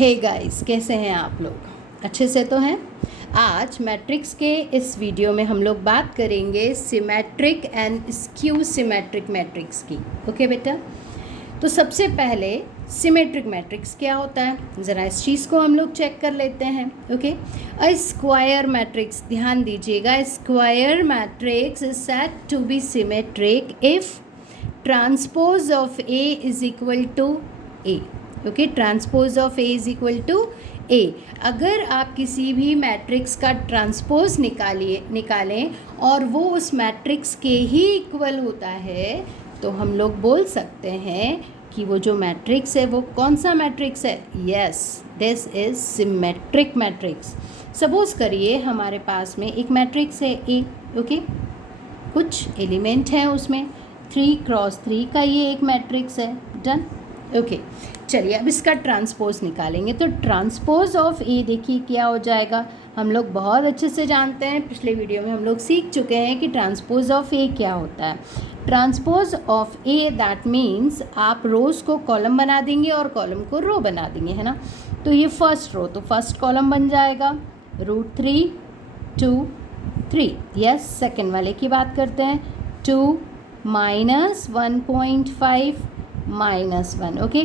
Hey guys, कैसे हैं आप लोग? अच्छे से तो हैं। आज मैट्रिक्स के इस वीडियो में हम लोग बात करेंगे symmetric and skew symmetric matrix की। ओके बेटा, तो सबसे पहले सिमेट्रिक मैट्रिक्स क्या होता है ज़रा इस चीज़ को हम लोग चेक कर लेते हैं। ओके, अ स्क्वायर मैट्रिक्स, ध्यान दीजिएगा, square matrix is said to be symmetric if transpose of A is equal to A. Okay, transpose of A is equal to A. अगर आप किसी भी मैट्रिक्स का ट्रांसपोज निकालें और वो उस मैट्रिक्स के ही इक्वल होता है तो हम लोग बोल सकते हैं कि वो जो मैट्रिक्स है वो कौन सा मैट्रिक्स है। Yes, this is symmetric matrix. Suppose करिए हमारे पास में एक मैट्रिक्स है ए। ओके, कुछ एलिमेंट हैं उसमें, 3x3 का ये एक मैट्रिक्स है। डन। ओके, चलिए अब इसका ट्रांसपोज निकालेंगे। तो ट्रांसपोज ऑफ ए देखिए क्या हो जाएगा। हम लोग बहुत अच्छे से जानते हैं, पिछले वीडियो में हम लोग सीख चुके हैं कि ट्रांसपोज ऑफ ए क्या होता है। Transpose of A that means आप रोज़ को कॉलम बना देंगे और कॉलम को रो बना देंगे, है ना। तो ये फर्स्ट रो, तो फर्स्ट कॉलम बन जाएगा √3 2 3। यस, सेकेंड वाले की बात करते हैं, 2 -1.5 -1। ओके,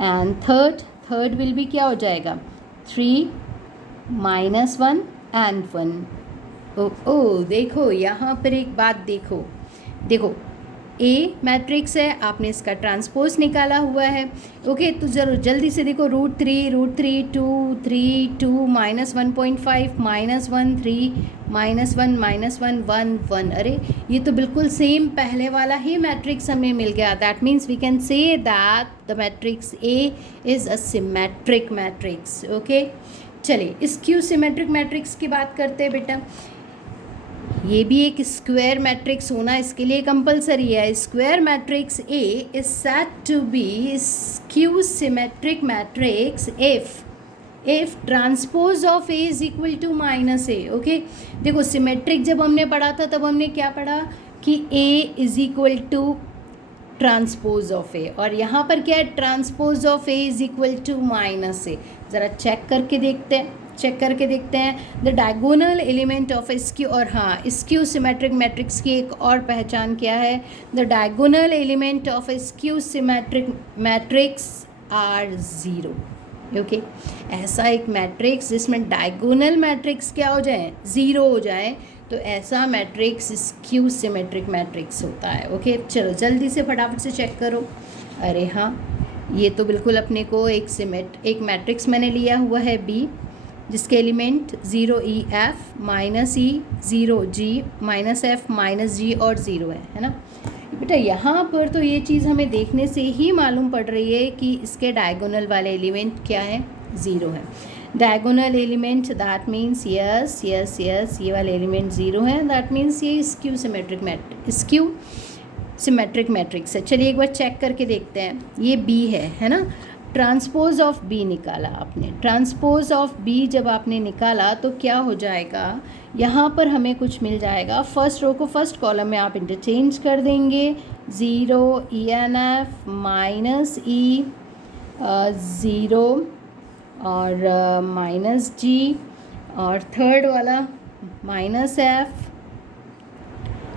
एंड थर्ड विल भी क्या हो जाएगा, 3 -1 एंड 1। ओ देखो यहाँ पर एक बात देखो ए मैट्रिक्स है, आपने इसका ट्रांसपोज निकाला हुआ है। ओके, तो जरूर जल्दी से देखो, √3 2 3 2 -1.5 -1 3 -1 -1 1 1। अरे ये तो बिल्कुल सेम पहले वाला ही मैट्रिक्स हमें मिल गया। That means we can say that the matrix A is a symmetric matrix. Okay, चलिए स्क्यू सिमेट्रिक मैट्रिक्स की बात करते हैं बेटा। ये भी एक स्क्वायर मैट्रिक्स होना इसके लिए कंपलसरी है। Square matrix A is said to be skew symmetric matrix if transpose of A is equal to -a। Okay, देखो सिमेट्रिक जब हमने पढ़ा था तब हमने क्या पढ़ा कि a is equal to transpose of A, और यहाँ पर क्या है, transpose of A is equal to -a। ज़रा चेक करके देखते हैं the diagonal element of skew. और हाँ, स्क्यू सिमेट्रिक मैट्रिक्स की एक और पहचान क्या है, the diagonal element of skew symmetric matrix are 0। Okay, ऐसा एक मैट्रिक्स जिसमें डायगोनल मैट्रिक्स क्या हो जाए, 0 हो जाए, तो ऐसा मैट्रिक्स स्क्यू सिमेट्रिक मैट्रिक्स होता है। ओके, चलो जल्दी से फटाफट से चेक करो। अरे हाँ, ये तो बिल्कुल अपने को एक मैट्रिक्स मैंने लिया हुआ है बी, जिसके element 0e f -e 0g -f -g और 0 है ना बेटा। यहाँ पर तो ये चीज़ हमें देखने से ही मालूम पड़ रही है कि इसके डायगोनल वाले एलिमेंट क्या है, 0 है। Diagonal element that means yes, ये वाले एलिमेंट 0 है, दैट मीन्स ये स्क्यू सिमेट्रिक मैट्रिक्स है। चलिए एक बार चेक करके देखते हैं। ये बी है ना। ट्रांसपोज ऑफ बी निकाला आपने। ट्रांसपोज ऑफ बी जब आपने निकाला तो क्या हो जाएगा, यहाँ पर हमें कुछ मिल जाएगा। फर्स्ट रो को फर्स्ट कॉलम में आप इंटरचेंज कर देंगे, 0 ENF -e 0 और -g, और थर्ड वाला -f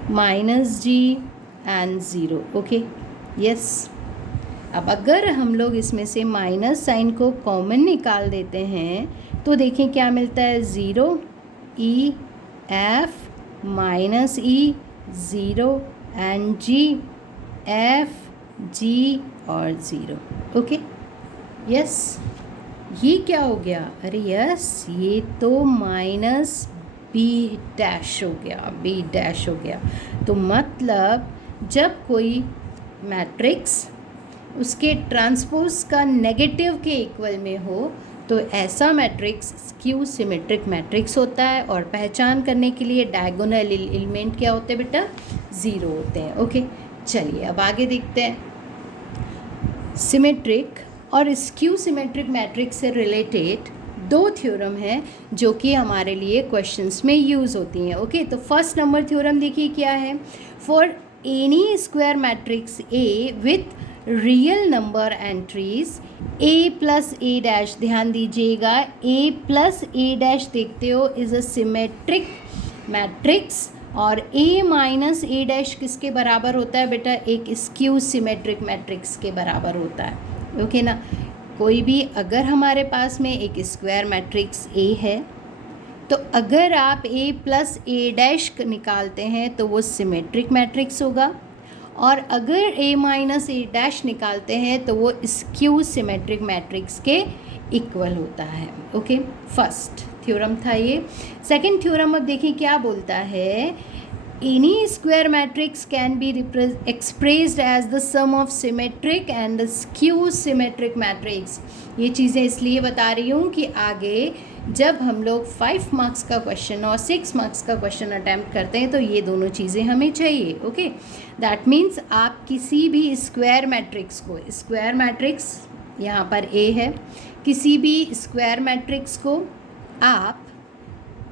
-g and 0। Okay, yes. अब अगर हम लोग इसमें से माइनस साइन को कॉमन निकाल देते हैं तो देखें क्या मिलता है, 0 EF -e 0 and g F G और 0। Okay, yes. ये क्या हो गया, अरे यस, ये तो -b' हो गया। तो मतलब जब कोई मैट्रिक्स उसके ट्रांसपोज का नेगेटिव के इक्वल में हो तो ऐसा मैट्रिक्स स्क्यू सिमेट्रिक मैट्रिक्स होता है। और पहचान करने के लिए डायगोनल एलिमेंट क्या होते हैं बेटा, 0 होते हैं। ओके, चलिए अब आगे देखते हैं। सिमेट्रिक और स्क्यू सिमेट्रिक मैट्रिक्स से रिलेटेड 2 थ्योरम हैं जो कि हमारे लिए क्वेश्चंस में यूज़ होती हैं। ओके, तो फर्स्ट नंबर थ्योरम देखिए क्या है, for any square matrix A with real number entries a plus A dash, ध्यान दीजिएगा a प्लस ए डैश देखते हो इज़ अ सिमेट्रिक मैट्रिक्स, और a माइनस ए डैश किसके बराबर होता है बेटा? एक स्क्यू सिमेट्रिक मैट्रिक्स के बराबर होता है। ओके ना? कोई भी अगर हमारे पास में एक स्क्वायर मैट्रिक्स A है तो अगर आप a प्लस ए डैश निकालते हैं तो वो सिमेट्रिक मैट्रिक्स होगा, और अगर a माइनस ए डैश निकालते हैं तो वो स्क्यू सिमेट्रिक मैट्रिक्स के इक्वल होता है। ओके, फर्स्ट थ्योरम था ये। सेकंड थ्योरम अब देखिए क्या बोलता है, any square matrix can be expressed as the sum of symmetric and skew symmetric matrix. ये चीज़ें इसलिए बता रही हूँ कि आगे जब हम लोग 5 मार्क्स का क्वेश्चन और 6 मार्क्स का क्वेश्चन अटैम्प्ट करते हैं तो ये दोनों चीज़ें हमें चाहिए। ओके, दैट मीन्स आप किसी भी स्क्वायर मैट्रिक्स को, स्क्वायर मैट्रिक्स यहाँ पर A है, किसी भी स्क्वायर मैट्रिक्स को आप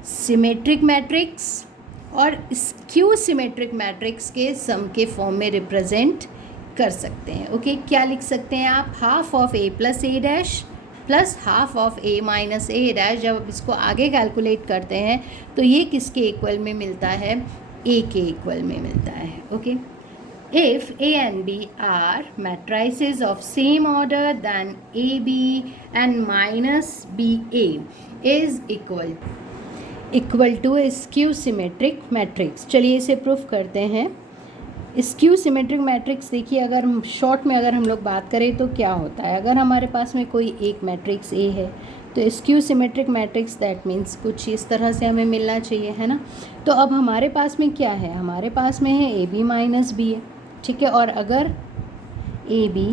सिमेट्रिक मैट्रिक्स और स्क्यू सिमेट्रिक मैट्रिक्स के सम के फॉर्म में रिप्रेजेंट कर सकते हैं। ओके, क्या लिख सकते हैं आप? Half of a plus A dash plus half of a minus A dash. जब आप इसको आगे कैलकुलेट करते हैं तो ये किसके इक्वल में मिलता है? a के इक्वल में मिलता है। Okay, if a and b are matrices of same order then ab and minus ba is equal to a skew symmetric matrix। चलिए इसे प्रूफ करते हैं। स्क्यू सिमेट्रिक मैट्रिक्स देखिए, अगर शॉर्ट में अगर हम लोग बात करें तो क्या होता है, अगर हमारे पास में कोई एक मैट्रिक्स A है तो skew symmetric matrix that means कुछ इस तरह से हमें मिलना चाहिए, है ना? तो अब हमारे पास में क्या है? हमारे पास में है AB माइनस बी है, ठीक है, और अगर AB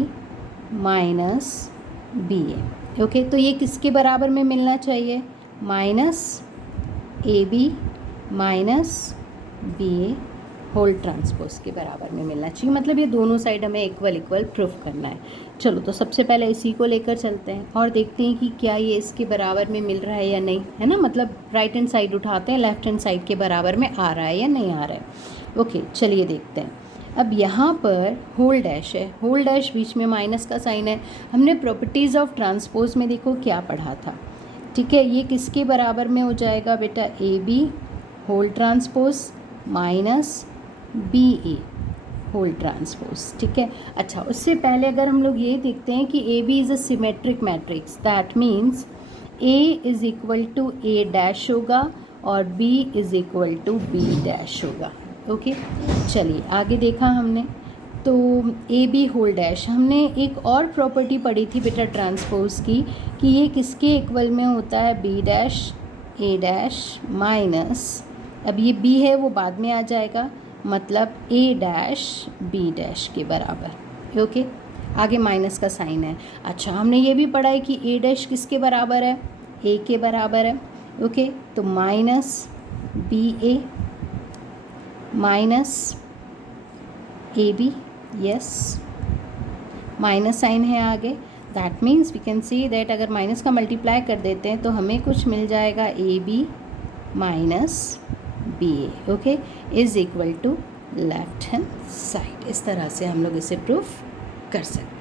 माइनस बी है, ओके, तो ये किसके बराबर में मिलना चाहिए? Minus AB minus BA whole transpose के बराबर में मिलना चाहिए। मतलब ये दोनों साइड हमें इक्वल प्रूफ करना है। चलो तो सबसे पहले इसी को लेकर चलते हैं और देखते हैं कि क्या ये इसके बराबर में मिल रहा है या नहीं, है ना? मतलब राइट हैंड साइड उठाते हैं, लेफ्ट हैंड साइड के बराबर में आ रहा है या नहीं आ रहा है। ओके, चलिए देखते हैं। अब यहाँ पर होल डैश है, होल डैश बीच में माइनस का साइन है। हमने प्रॉपर्टीज़ ऑफ ट्रांसपोज में देखो क्या पढ़ा था, ठीक है? ये किसके बराबर में हो जाएगा बेटा? AB whole transpose minus BA whole transpose, ठीक है। अच्छा, उससे पहले अगर हम लोग ये देखते हैं कि AB is a symmetric matrix, that means A is equal to A dash होगा और B is equal to B dash होगा। ओके, चलिए आगे देखा हमने तो AB होल डैश, हमने एक और प्रॉपर्टी पढ़ी थी बेटा ट्रांसपोज की कि ये किसके इक्वल में होता है? B dash A dash minus, अब ये B है वो बाद में आ जाएगा, मतलब A डैश B डैश के बराबर। ओके, आगे माइनस का साइन है। अच्छा, हमने ये भी पढ़ा है कि A डैश किसके बराबर है? A के बराबर है। ओके, तो minus BA minus AB, yes, minus sign है आगे, that means we can see that अगर माइनस का मल्टीप्लाई कर देते हैं तो हमें कुछ मिल जाएगा AB minus BA, okay, is equal to left hand side. इस तरह से हम लोग इसे प्रूफ कर सकते हैं।